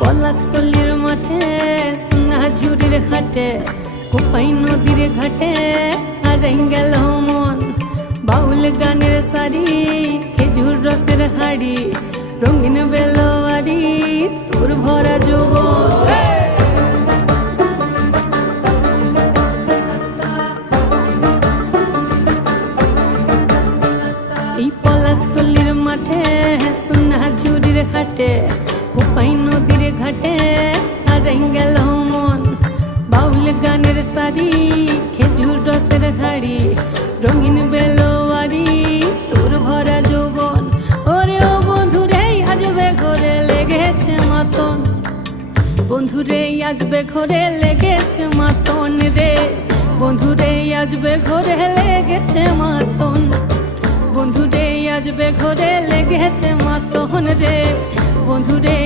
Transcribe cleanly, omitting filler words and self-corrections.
পলাশতলির মাঠে সোনা ঝুড়ির ঘাটে কোপাই নদীর ঘাটে হারাই গেল মন। বাউল গানের সারি খেজুর রসের হাড়ি রঙিন বেলোয়ারি তোর ভরা যৌবন। এই পলাশতলির মাঠে সোনা ঝুড়ির ঘাটে কোপাই নদীর ঘাটে হারাই গেল মন। বাউল গানের সারি খেজুর রসের হাড়ি রঙিন বেলোয়ারি তোর ভরা যৌবন। ওরে ও বন্ধুরে আজবে ঘরে লেগেছে মাতন, বন্ধুরে আজবে ঘরে লেগেছে মাতন রে, বন্ধুরে আজবে ঘরে লেগেছে মাতন, বন্ধুরে আজবে ঘরে লেগেছে মাতন রে, বন্ধুরে।